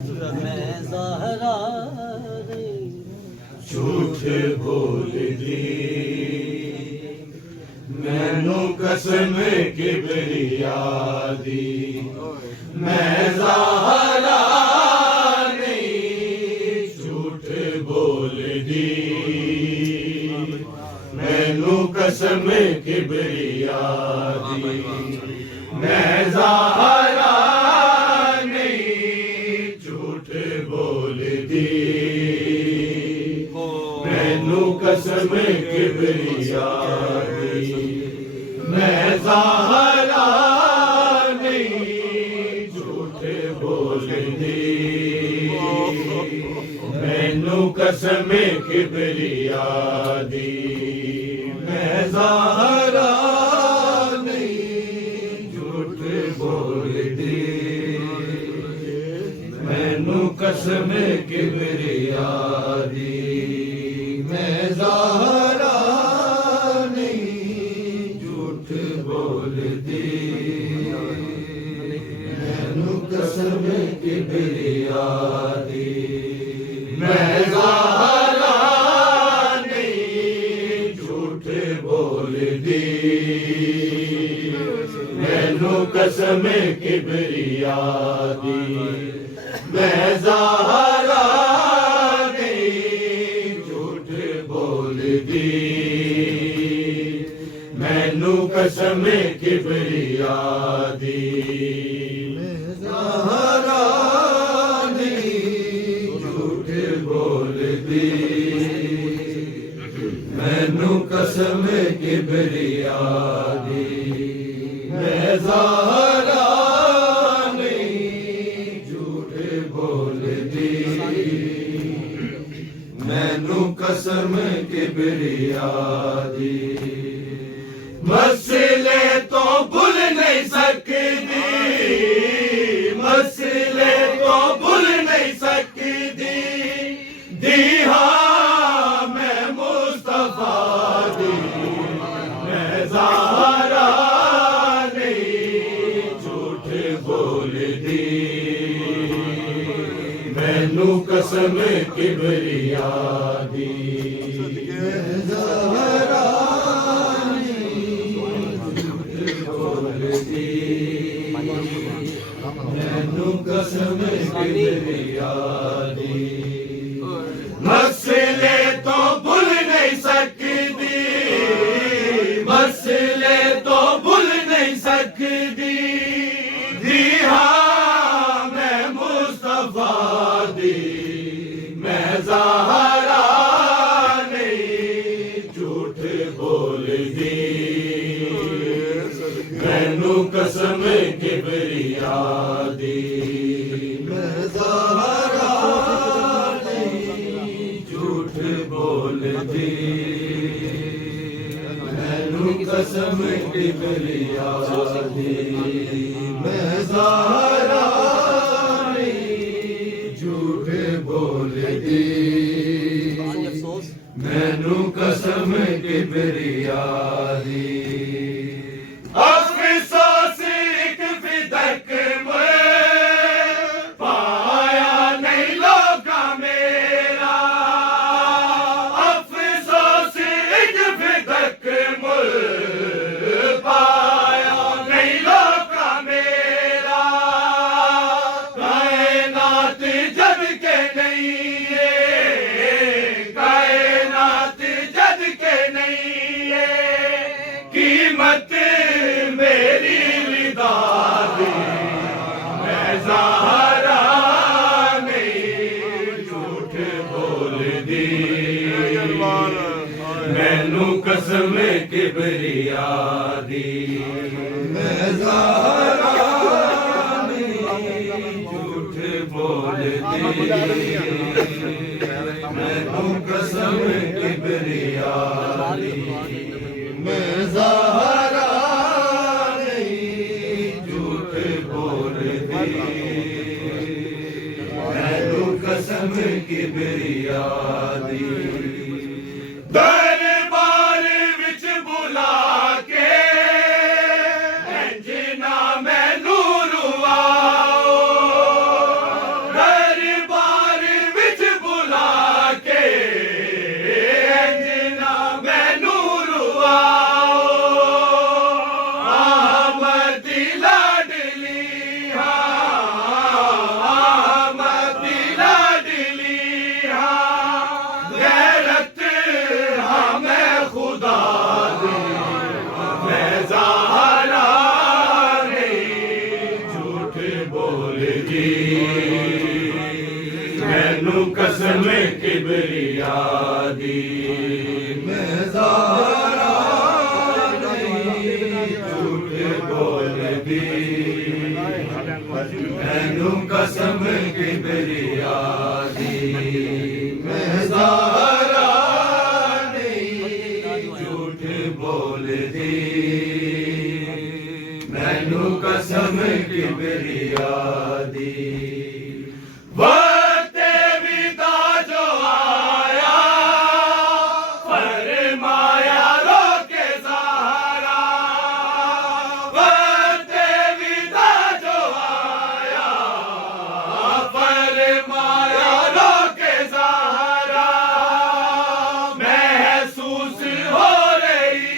मैं ज़हरा रे झूठ बोल दी मैनू कसम किबरिया दी मैं ज़हरा नहीं झूठ बोल दी मैनू कसम किबरिया दी मैं ज़हरा बोल दी मैनू कसम किबरिया दी मैं ज़हरा नहीं झूठ बोल दी मैनू कसम किबरिया दी मैं ज़हरा नहीं झूठ बोल दी मैनू कसम किबरिया दी मैं ज़हरा नहीं झूठ बोल दी मैनू कसम किबरिया दी मैं ज़हरा नहीं झूठ बोल दी मैनू कसम किबरिया दी मैं ज़हरा नहीं झूठ बोल दी मैनू कसम किबरिया दी मैं ज़हरा नहीं झूठ बोल दी मैनू कसम किबरिया दी मैं ज़हरा मैनू कसम किबरिया दी मसले तो भूल नहीं सकदी मसले तो भूल नहीं सकदी दी हाँ मैं मुस्तफा दी मैं ज़हरा नहीं झूठ बोल दी मैनू कसम किबरिया दी मैं ज़हरा नहीं झूठ बोल दी मैनू कसम किबरिया दी मसले तो भूल नहीं सकदी मसले तो भूल नहीं सकदी दी हाँ मैं मुस्तफा मैं ज़हरा नहीं झूठ बोल दी मैनू कसम किबरिया दी मैं ज़हरा नहीं झूठ बोल दी मैनू कसम किबरिया दी मैं ज़हरा झूठ बोल दी मैनू कसम किबरिया दी अफ़सोस एक फिदक में पाया नहीं लोका मेरा अफ़सोस एक फिदक में पाया नहीं लोका मेरा कायनात जब के नहीं है कायनात जब के नहीं है कीमत मेरी विदा दी मैं ज़हरा नहीं झूठ बोल दी मैनू कसम किबरिया दी मैं ज़हरा नहीं झूठ बोल दी मैनू कसम किबरिया दी मैं ज़हरा नहीं झूठ बोल दी मैनू कसम किबरिया दी दरबार विच बुला के इंजना मैनू रुआओ मैनू कसम किबरिया दी मैं ज़ाहरा नहीं झूठ बोलदी मैनू कसम किबरिया दी मैं ज़ाहरा नहीं झूठ बोलदी मैनू कसम किबरिया दी वक्ते विदा जो आया फरमाया रोके ज़ाहरा वक्ते विदा जो आया फरमाया रोके ज़ाहरा महसूस हो रही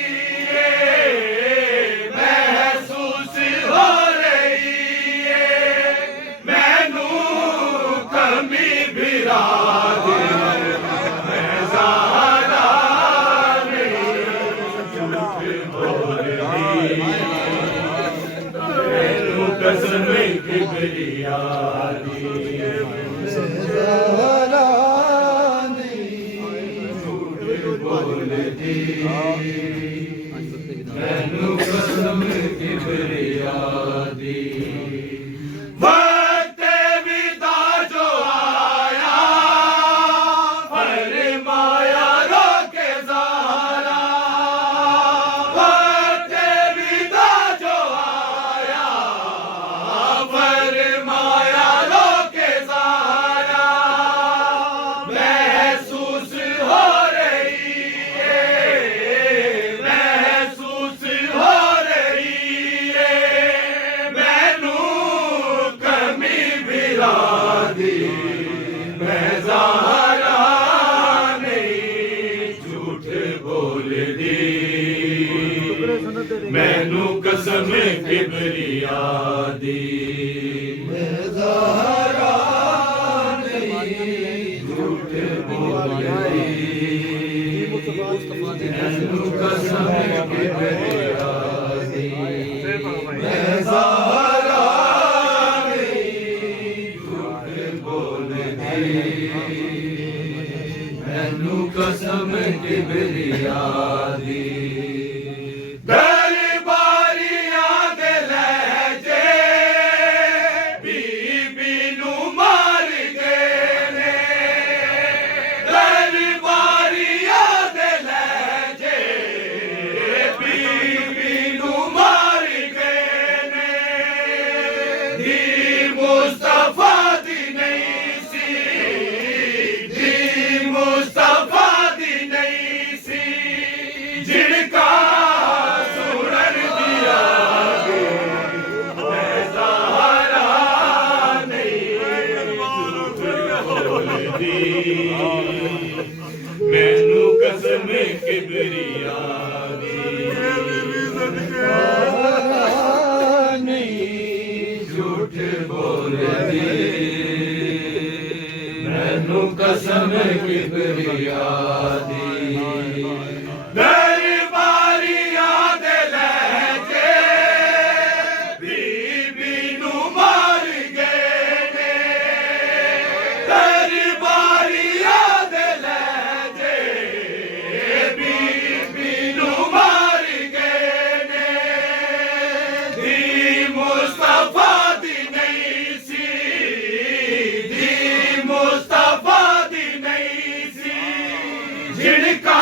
है महसूस हो रही है मैनू कमी बिरा दे मैं ज़ाहरा नहीं झूठ बोलदी मैनू कसम किबरिया दी ज़ाहरा नहीं झूठ बोलदी मैनू कसम किबरिया दी वक्ते विदा जो आया फरमाया रोके ज़ाहरा वक्ते विदा जो आया फरमाया रोके ज़ाहरा महसूस हो रही है महसूस हो रही है मैनू कमी बिरा दी मैं ज़ाहरा नहीं झूठ बोलदी मैनू कसम किबरिया दी मैं ज़ाहरा नहीं झूठ बोलदी मैनू कसम किबरिया दी मैं ज़ाहरा नहीं झूठ बोलदी मैनू कसम किबरिया दी दरबारियां दे लहजे बीबी नू मार गए ने दरबारियां दे लहजे बीबी नू मार गए ने दी मुस्तफा दी नहीं सी दी मुस्तफा दी नहीं सी जिनका सुनन दिया मैं ज़ाहरा नहीं झूठ बोलदी मैनू कसम किबरिया दी नहीं झूठ बोलदी मैनू कसम किबरिया दी दरबारियां दे लहजे बीबी नू मार गए ने दरबारियां दे लहजे बीबी नू मार गए ने दी मुस्तफा दी नहीं सी दी मुस्तफा दी नहीं सी जिनका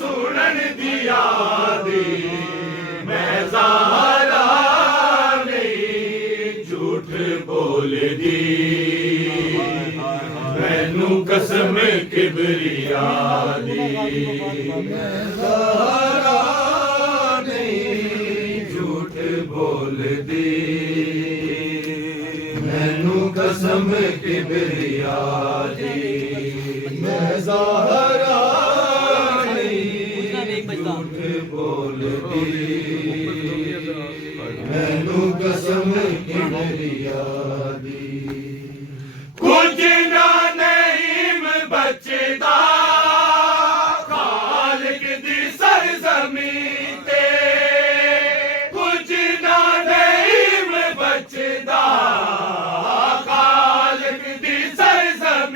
सुनन दिया दी मैं ज़ाहरा नहीं झूठ बोलदी मैनू कसम किबरिया दी मैं ज़ाहरा नहीं झूठ बोलदी मैनू कसम किबरिया दी मैं ज़ाहरा झूठ बोलदी मैनू कसम किबरिया दी कुछ ना नहीं बचदा खालिक दी सरज़मीं ते कुछ ना नहीं बचदा खालिक दी सरज़मीं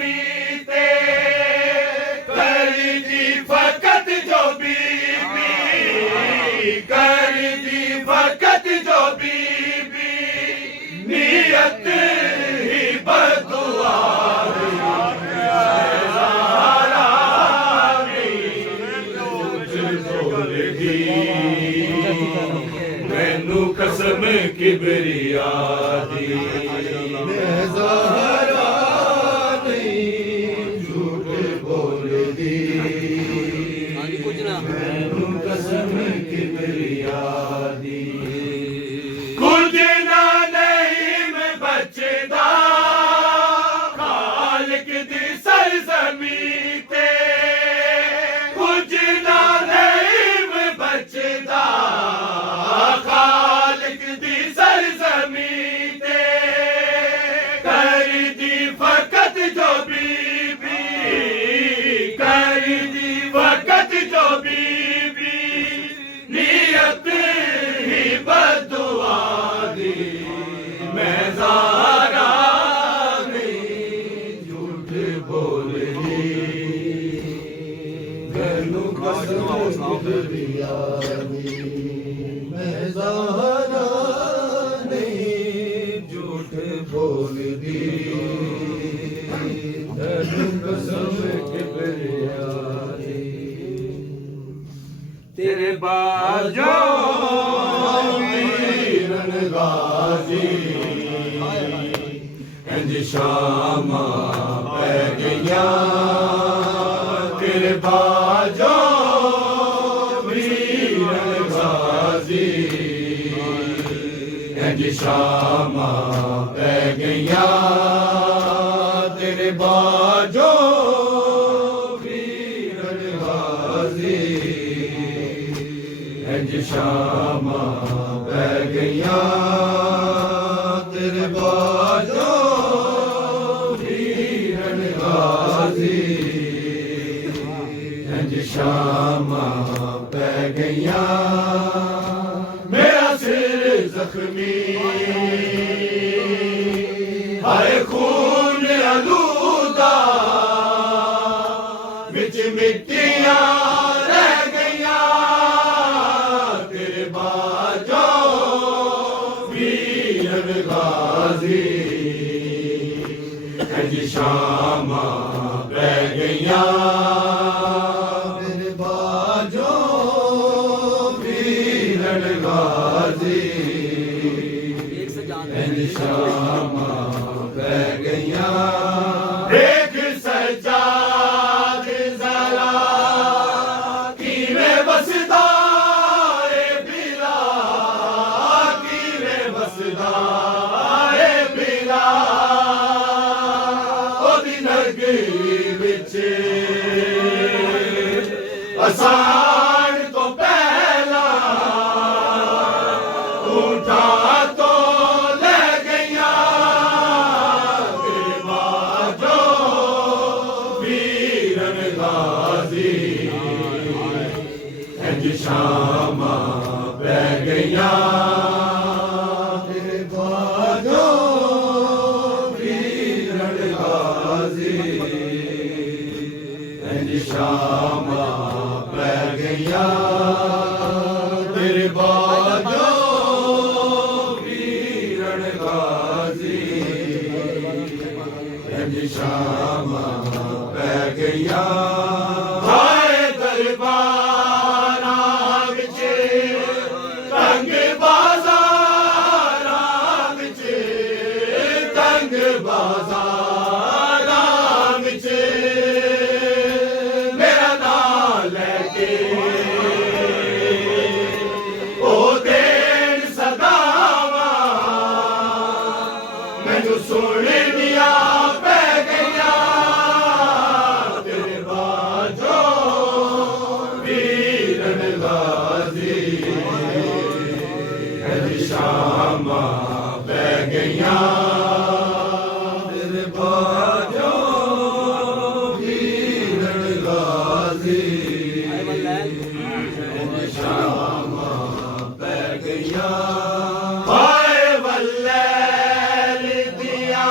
कर दी वक़्त जो बीबी नियत ही बदुआ मैनू कसम किबरिया दी मैं ज़हरा नहीं झूठ बोल दी मैनू कसम किबरिया दी कुछ ना नहीं मैं बचदा खालिक दी सरज़मी ते कुछ ना नहीं मैं बचदा खालिक दी सरज़मी ते कर दी वक़्त जो बीबी कर दी वक़्त जो बीबी नियत ही बदुआ दी मैं ज़ारा नहीं झूठ बोल दी मैनू कसम किबरिया दी मैं ज़ारा नहीं झूठ बोल दी मैनू कसम किबरिया दी तेरे बाजो वीरन गाजी इंज शामा पै गईयां तेरे बाजो वीरन गाजी इंज शामा पै गईयां तेरे बाजो वीरन गाजी इंज शामा पै गईयां तेरे बाजो वीरन गाजी इंज शामा पै गईयां मेरा सिर जख्मी हाय खून आलूदा विच मिट्टियां रह गईयां तेरे बाजो वीरन गाजी इंज शामा पै गईयां तेरे बाजो वीरन गाजी इंज शामा पै गईयां एक सज्जाद ज़रा किवें बसदा ए बिला किवें बसदा ए बिला ओदी नगरी विच असान तो पहला उठा तो ले गईयां तेरे बाजो वीरन गाजी इंज शामा पै गईयां तेरे बाजो वीरन गाजी इंज शामा पै गईयां तेरे बाजो वीरन गाजी इंज शामा पै गईयां हाय दरबारां विच तंग बाज़ारां विच तंग बाज़ारां विच मेरा नाम लेके ओ देन सदावा मैनू सुनिया पै गईयां तेरे बाजो वीरन गाजी इंज शामा पै गईयां तेरे बाजो वीरन गाजी इंज शामा पै गईयां हाय वल्लैल दिया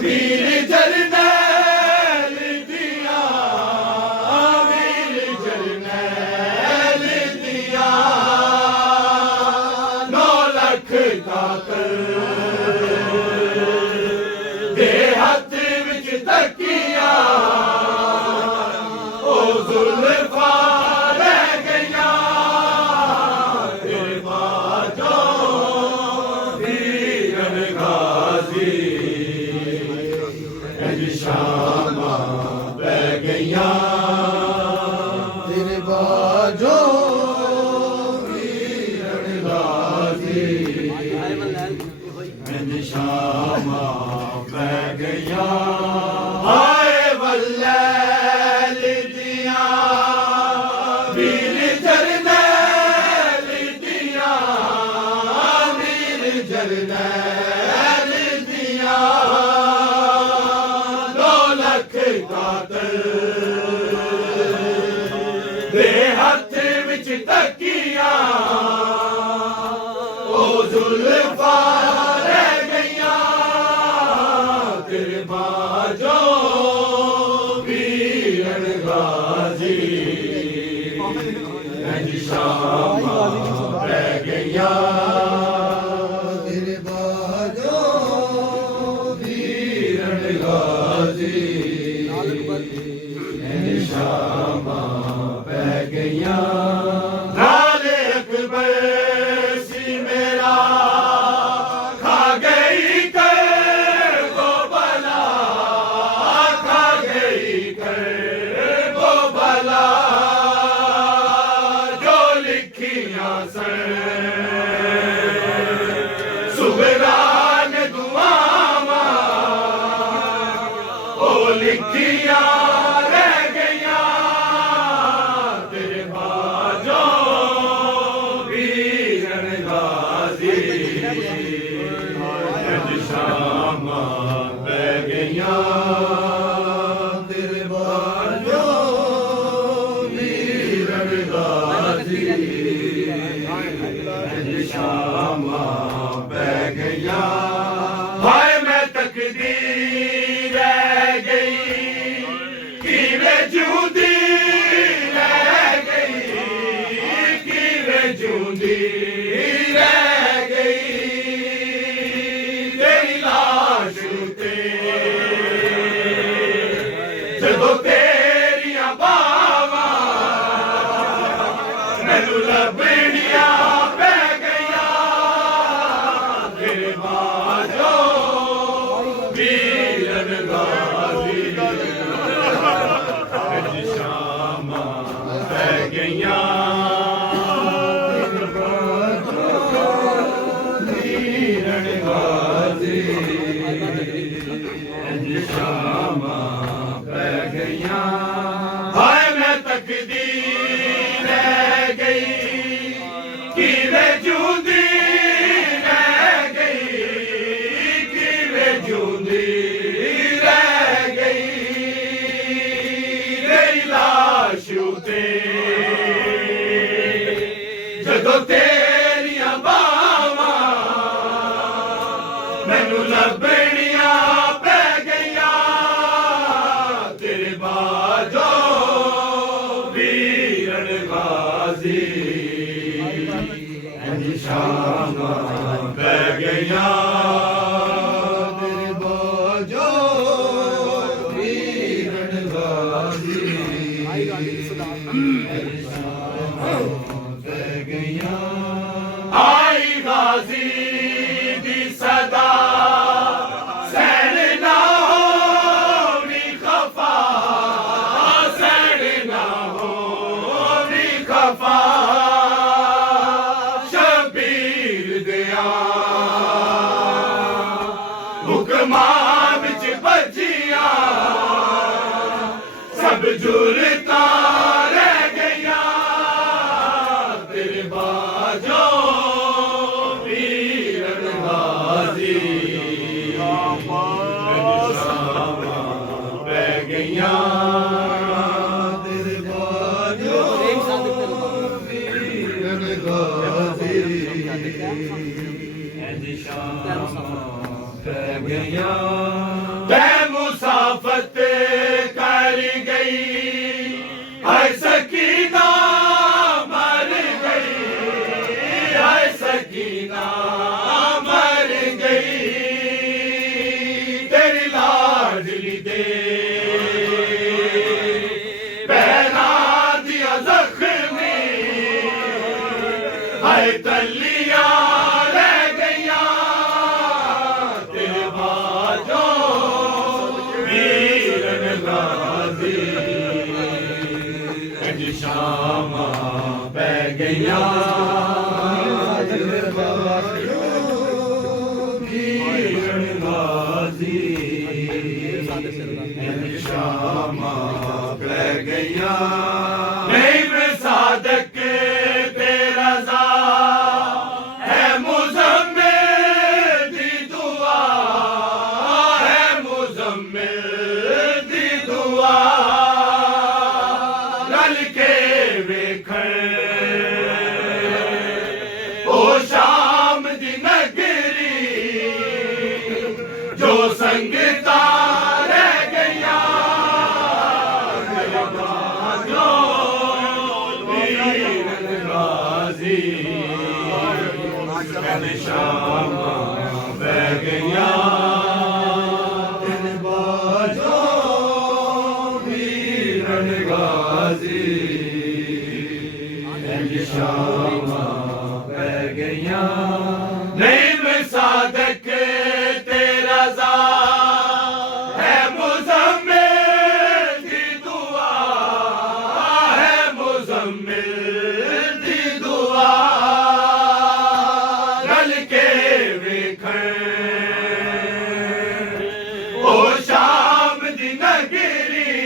वीर जरनैल दिया वीर जरनैल दिया ਇੰਜ ਸ਼ਾਮਾਂ ਪੈ ਗਈਆਂ ਤੇਰੇ ਬਾਝੋਂ ਵੀਰਣ ਗਾਜ਼ੀ ਇੰਜ ਸ਼ਾਮਾਂ ਪੈ ਗਈਆਂ ਹਾਏ ਵੱਲੈਲ ਦੀਆਂ ਵੀਰ ਜਰਨੈਲ ਦੀਆਂ ਵੀਰ ਜਰਨੈਲ ਦੀਆਂ 2 ਲੱਖ ਕਾਤਲ ਦੇ ਹੱਥ ਵਿੱਚ ਤੱਕੀਆਂ ਉਹ ਜ਼ੁਲਫਾਂ ਰਹਿ ਗਈਆਂ ਤੇਰੇ ਬਾਝੋਂ ਵੀਰਣ ਗਾਜ਼ੀ ਇੰਜ ਸ਼ਾਮਾਂ ਪੈ ਗਈਆਂ ਤੇਰੇ ਬਾਝੋਂ ਵੀਰਣ ਗਾਜ਼ੀ ਇੰਜ ਸ਼ਾਮਾਂ ਪੈ ਗਈਆਂ ਨਾਲ ਅਕਬਰ ਸੀ ਮੇਰਾ ਖਾ ਗਈ ਕਰ ਗੋ ਬਲਾ ਖਾ ਗਈ ਕਰ ਗੋ ਬਲਾ ਜੋ ਲਿਖੀਆਂ ਸਨ ਸੁਗਰਾਨ ਦੁਆਵਾਂ ਉਹ ਲਿਖੀਆਂ ਰਹਿ ਗਈਆਂ ਤੇਰੇ ਬਾਝੋਂ ਵੀਰਣ ਗਾਜ਼ੀ ਇੰਜ ਸ਼ਾਮਾਂ ਪੈ ਗਈਆਂ ਤੇਰੇ ਬਾਝੋਂ ਵੀਰਣ ਗਾਜ਼ੀ ਇੰਜ ਸ਼ਾਮਾਂ ਪੈ ਗਈਆਂ ਹਾਏ ਮੈਂ ਤਕਦੀਰ ਰਹਿ ਗਈ ਕਿਵੇਂ ਜਿਉਂਦੀ ਰਹਿ ਗਈ ਕਿਵੇਂ ਜਿਉਂਦੀ ਰਹਿ ਗਈ ਤੇਰੀ ਲਾਸ਼ ਉੱਤੇ ਜਦੋਂ ਤੇਰੀਆਂ ਬਾਹਾਂ ਮੈਨੂੰ ਲੱਭਣੀਆਂ ਪੈ ਗਈਆਂ ਤੇਰੇ ਬਾਝੋਂ ਵੀਰਣ ਗਾਜ਼ੀ ਇੰਜ ਸ਼ਾਮਾਂ ਪੈ ਗਈਆਂ ਤੇਰੇ ਬਾਝੋਂ ਵੀਰਣ ਗਾਜ਼ੀ ਇੰਜ ਸ਼ਾਮਾਂ ਪੈ ਗਈਆਂ ਹਾਏ ਮੈਂ ਤਕਦੀਰ ਰਹਿ ਗਈ ਕਿਵੇਂ ਜਿਉਂਦੀ ਰਹਿ ਗਈ ਕਿਵੇਂ ਜਿਉਂਦੀ ਰਹਿ ਗਈ ਤੇਰੀ ਲਾਸ਼ ਉੱਤੇ ਜਦੋਂ ਤੇਰੀਆਂ ਬਾਹਾਂ ਮੈਨੂੰ ਲੱਭਣੀਆਂ ਪੈ ਗਈਆਂ ਤੇਰੇ ਬਾਝੋਂ ਵੀਰਣ ਗਾਜ਼ੀ ਇੰਜ ਸ਼ਾਮਾਂ ਪੈ ਗਈਆਂ ਤੇਰੇ ਬਾਝੋਂ ਵੀਰਣ ਗਾਜ਼ੀ ਪੈ ਗਈਆਂ ਆਈ ਗਾਜ਼ੀ ਦੀ ਸਦਾ ਸੈਨ ਨਾ ਹੋਣੀ ਖਫਾ ਸੈਨ ਨਾ ਹੋਣੀ ਖਫਾ ਸ਼ਬੀਰ ਦਿਆਂ ਹੁਕਮਾਂ ਵਿੱਚ ਭੱਜੀਆਂ ਸਭ ਜੁਰਤਾਂ ਰਹਿ ਗਈਆਂ ਤੇਰੇ ਬਾਝੋਂ ਵੀਰਣ ਗਾਜ਼ੀ ਇੰਜ ਸ਼ਾਮਾਂ ਪੈ ਗਈਆਂ ਤੇਰੇ ਬਾਝੋਂ ਵੀਰਣ ਗਾਜ਼ੀ ਇੰਜ ਸ਼ਾਮਾਂ ਪੈ ਗਈਆਂ ਤੈ ਮੁਸਾਫਤ ਕਰ ਗਈ गईयां वीरण गाजी शामा पै गईयां नहीं मैं सादक तेरा ज़ा है मुज़म्मिल दी दुआ है मुज़म्मिल दी दुआ रल के वेखण ओ शाम दी नगरी जो संगता रह गईयां शामा बह गईयां दिन बाजो वीरन गाजी शामा बह गईयां नहीं मैं सादक तेरा ज़ा है मुज़म्मिल दी दुआ है मुज़म्मिल दी दुआ रल के वेखण ओ शाम दी नगरी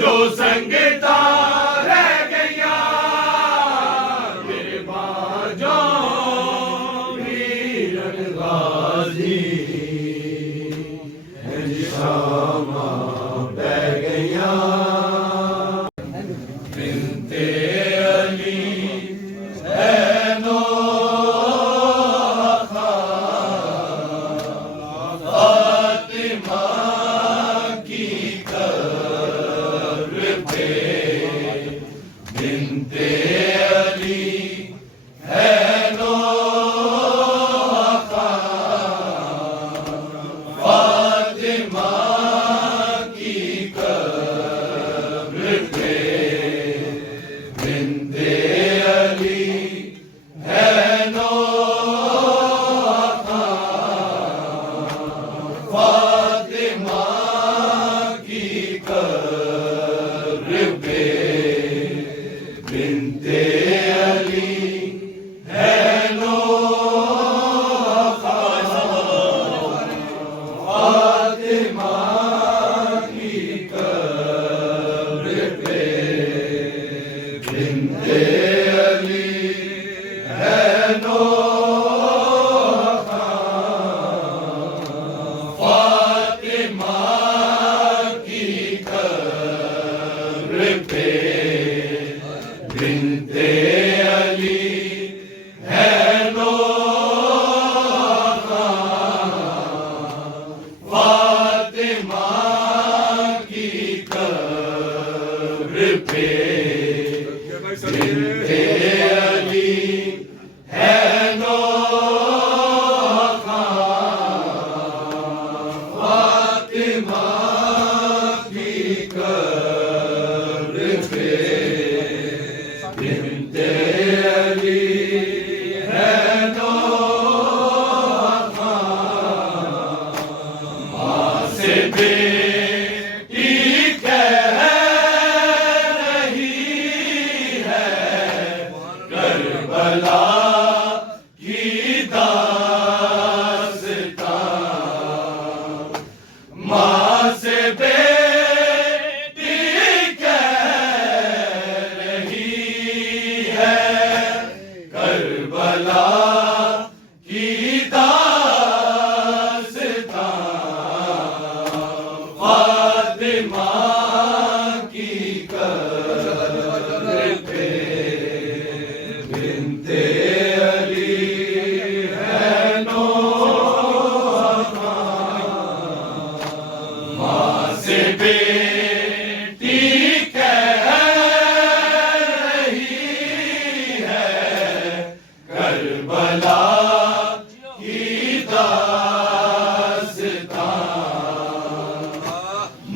जो संगता रह गईयां मेरे बाजों वीरन गाजी शामा बह गईयां बिनते अली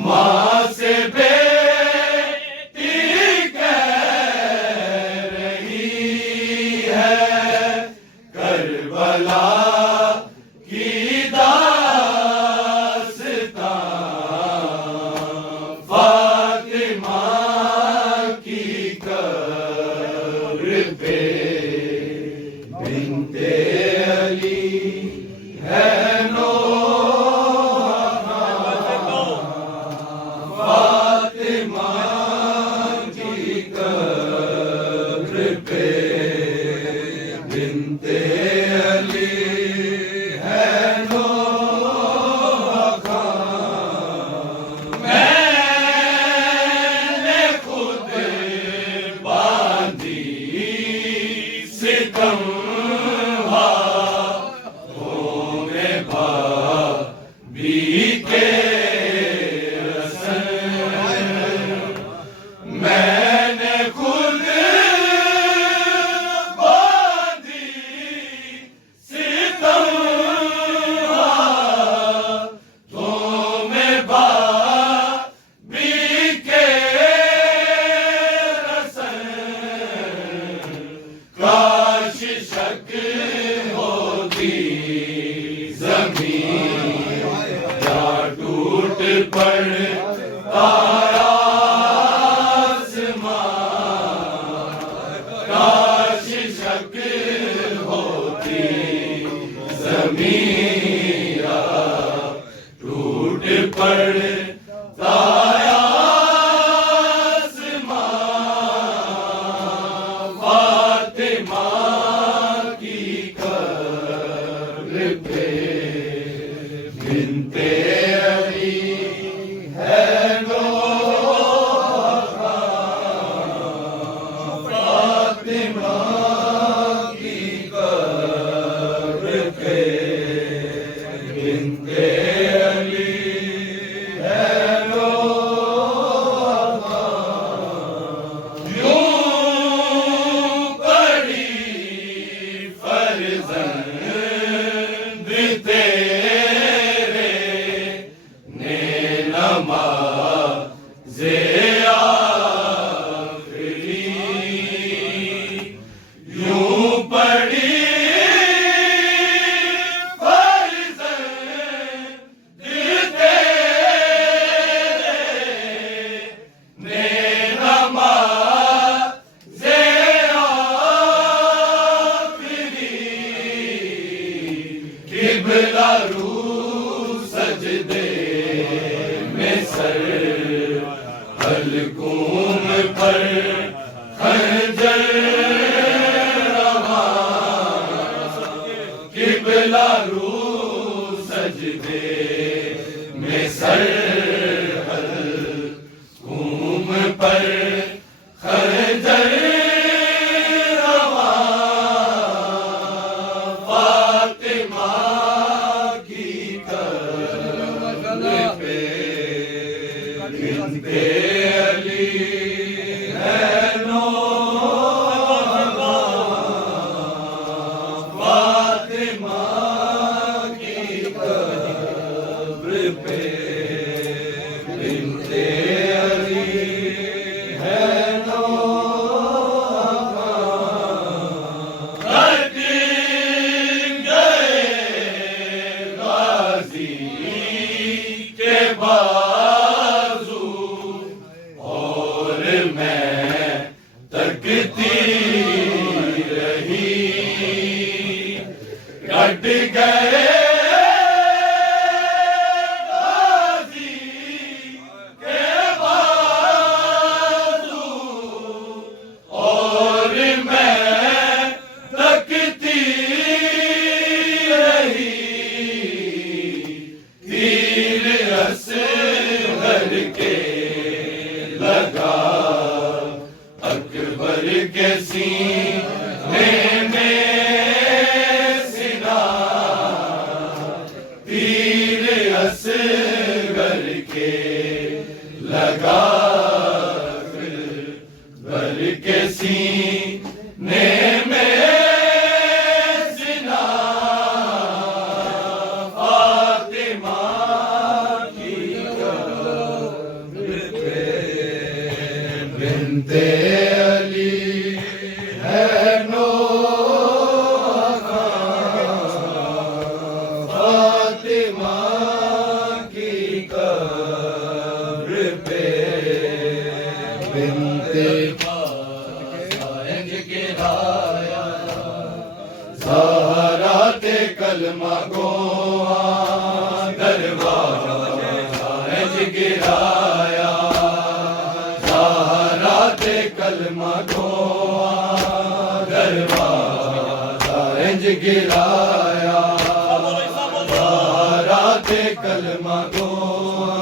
माँ से के रसन मैंने खुद बांधी सितम तो मैं बाबी के रसन काश शक होती जमीन या टूट पड़ता आसमां काश शक होती जमीन या टूट पड़ता आसमां फातिमा की कब्र पे बिनते अली है नौहा फातिमा की कब्र पे बिनते अली है नौहा यूं पड़ी फर्जंद तेरे ने नमाज़े आखिरी यूं पड़ी फर्जंद तेरे ने नमाज़े आखिरी किबला रू सजदे में सर हलकूम पर खंजर रहा किबला रू सजदे में सर हलकूम पर खंजर रहा फातिमा की कब्र पे बिनते अली है नौहा फातिमा की कब्र पे बिनते अली है नौहा कट गए गाजी के बाजू और मैं तकती रही कट गए गाजी के बाजू और मैं तकती रही तीर असगर के लगा अकबर के सीने में सिना तीर असगर के लगा अकबर के सीने में सिना फातिमा की कब्र पे बिनते अली है नौहा फातिमा की कब्र पे बिनते गिराया ज़हरा ते कलमा गोआ दरबार गिराया ज़हरा ते कलमा गोआ दरबार गिराया ज़हरा ते कलमा गोआ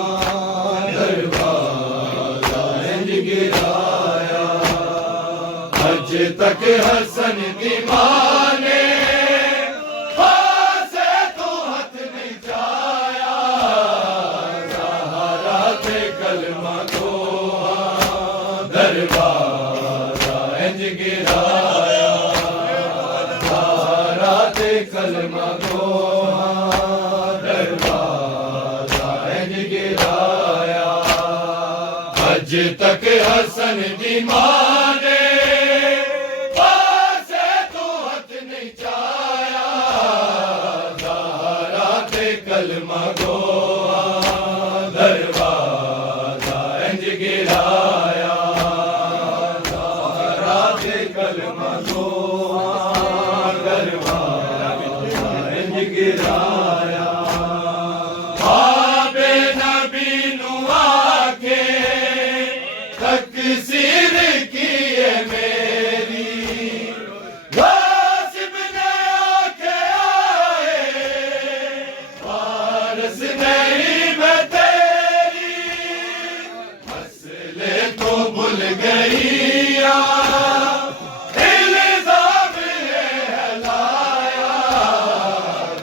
दरबार गिराया अज तक हसन दीवाने से तो हथ नहीं जाया दरबारा इंज गिराया ज़हरा ते कलमा गोहा दरबारा इंज गिराया अज तक हसन दी मां ने पासे तो हथ नहीं चाया ज़हरा ते कलमा गोहा दरबारा इंज गिराया ज़हरा ते कलमा गोहा दरबारा इंज गिराया बाबे नबी नु आके तकसीर की है मेरी वासिब ने आके आए वारस नहीं मैं तेरी मसले तो भूल गई इल्जाम है हलाया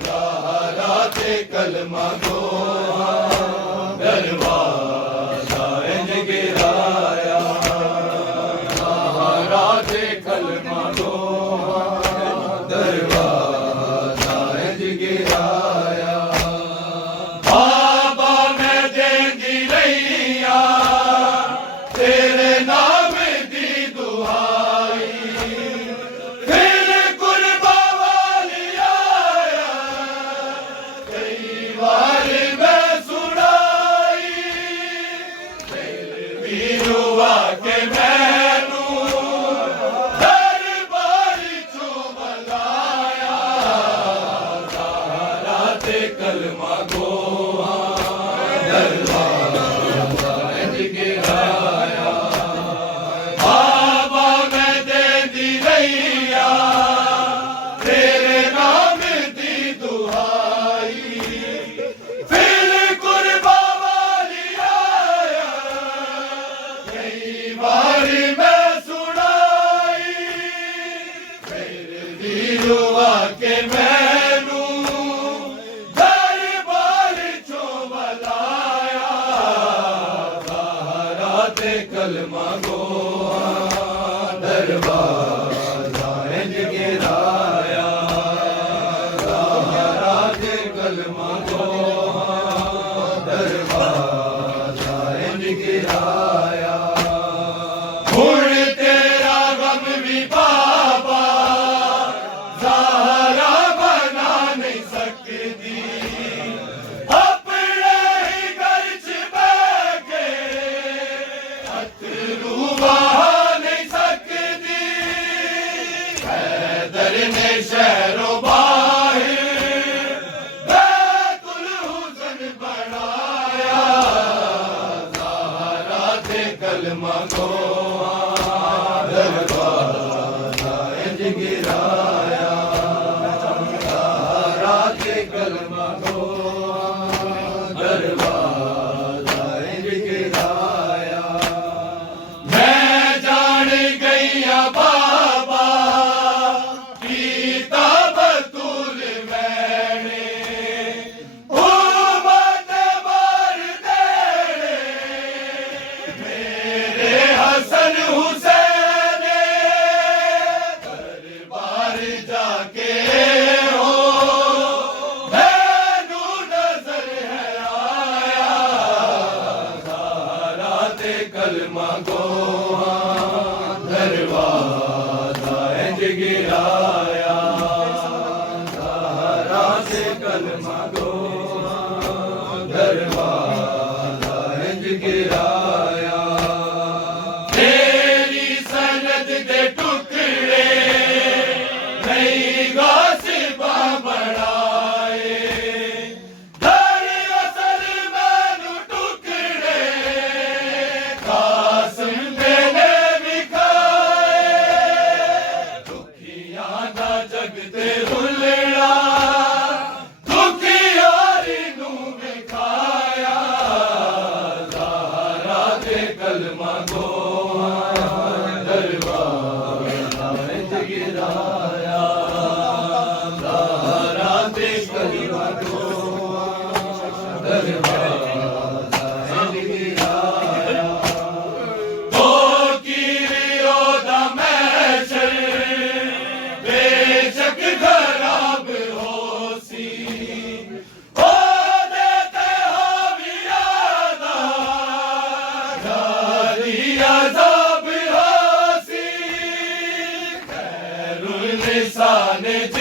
ज़हरा ते कलमा गोहा दरबारा इंज गिराया ज़हरा ते कलमा गोहा दरबारा इंज गिराया बाबा मैं देंदी रहिया तेरे नाम दी दुआई फिर कुर्बा वाली आया कई बार मैं सुनाई फिर भी रुआ के मैनू दरबार चो बुलाया ज़हरा ते कलमा गोहा दरबारा इंज गिराया बाबा मैं देंदी रहिया तेरे नाम दी दुआई फिर कुर्बा वाली आया कई बार मैं सुनाई फिर भी रुआ के मैनू दरबार चो बुलाया ज़हरा ते कलमा गोहा दरबारा इंज गिराया ज़हरा ते कलमा गोहा दरबारा इंज गिराया हुण तेरा गम भी बाबा ज़हरा बना नहीं सकदी अपने ही घर च बैठ के अथरू बहा नहीं सकदी हैदर ने शहरों बाहर बैतुल हुसन बनाया ज़हरा ते कलमा गोहा दरबारा इंज गिराया ज़हरा ते कलमा गोहा दरबारा इंज गिराया मैं जान गईया बाबा कीता बतूल मैंने उम्मत मार देने मेरे हसन हुसैन दरबार जाके हो मैनू नजर है आया ज़हरा ते कलमा गोहा दरबारा इंज गिराया ज़हरा ते कलमा गोहा दरबारा इंज गिराया तेरी सनद दे टुकड़े नहीं गासिबा बनाए दर असल मैनू टुकड़े कासिम देने विखाए दुखियां दा जग ते रुलड़ा दुखियारी नू विखाया ज़हरा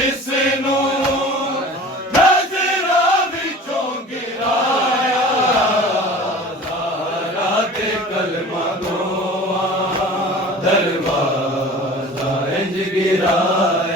ਜਿਸ ਨੂੰ ਨਜ਼ਰਾਂ ਵਿੱਚੋਂ ਗਿਰਾਇਆ ਜ਼ਾਹਰਾ ਦੇ ਕਲਮਾਂ ਦੋਆਂ ਦਰਵਾਜ਼ਾ ਇੰਜ ਗਿਰਾਇਆ